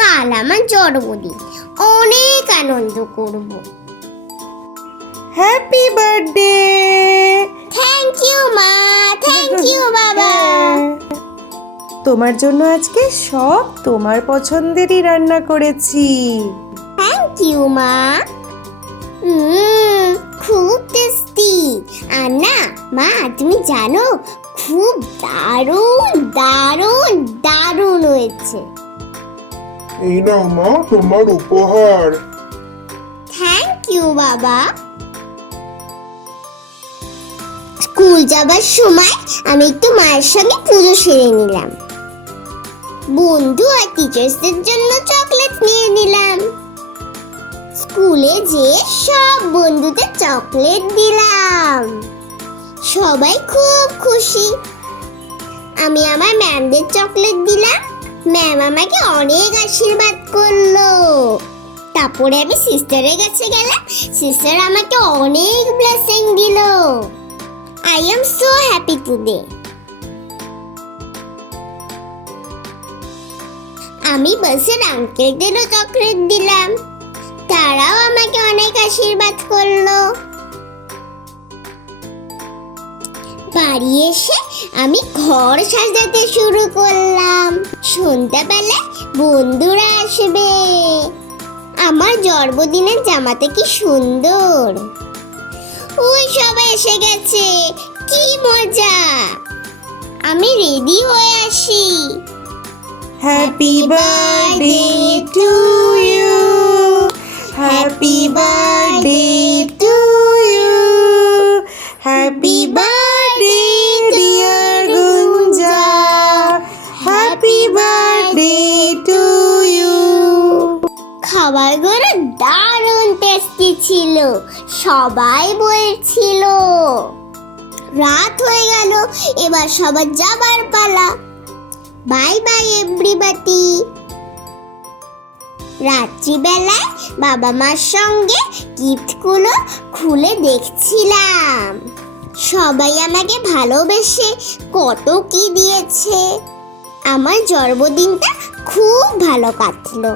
কাল আমার জন্মদিন, অনেক আনন্দ করব। Happy birthday. থ্যাংক ইউ মা, থ্যাংক ইউ বাবা। তোমার জন্য আজকে সব তোমার পছন্দেরই রান্না করেছি। থ্যাংক ইউ মা। খুব টেস্টি। আর না মা, তুমি জানো খুব দারুণ দারুণ দারুণ হয়েছে। এই নাও মা তোমার উপহার। থ্যাংক ইউ বাবা। স্কুল যাবার সময় আমি একটু মায়ের সঙ্গে পুজো সেরে নিলাম। বন্ধু আর টিচার্সদের জন্য চকলেট নিয়ে নিলাম। স্কুলে যে সব বন্ধুদের চকলেট দিলাম। সবাই খুব খুশি। আমি আমার ম্যামদের চকলেট দিলাম। ম্যাম আমাকে অনেক আশীর্বাদ করলো। তারপরে আমি সিস্টারের কাছে গেলাম। সিস্টার আমাকে অনেক ব্লেসিং দিল। I am so happy today. আমি বাসের আঙ্কেলদেরও চকলেট দিলাম। তারাও আমাকে অনেক আশীর্বাদ করলো। বাড়ি এসে আমি ঘর সাজাতে শুরু করলাম। সন্ধ্যাবেলায় বন্ধুরা আসবে। আমার জন্মদিনের জামাটা কি সুন্দর। ওই সবাই এসে গেছে, কি মজা। আমি রেডি হয়ে আসি। Happy birthday to you, happy birthday to you, happy birthday dear Gunja, happy birthday to you. খাবারগুলো দারুণ টেস্টি ছিল। সবাই বলছিল। রাত হয়ে গেল, এবার সবার যাবার পালা। Bye bye everybody. রাত্রিবেলায় বাবা মার সঙ্গে গিফটগুলো খুলে দেখছিলাম। সবাই আমাকে ভালোবেসে কত কি দিয়েছে। আমার জন্মদিনটা খুব ভালো কাটলো।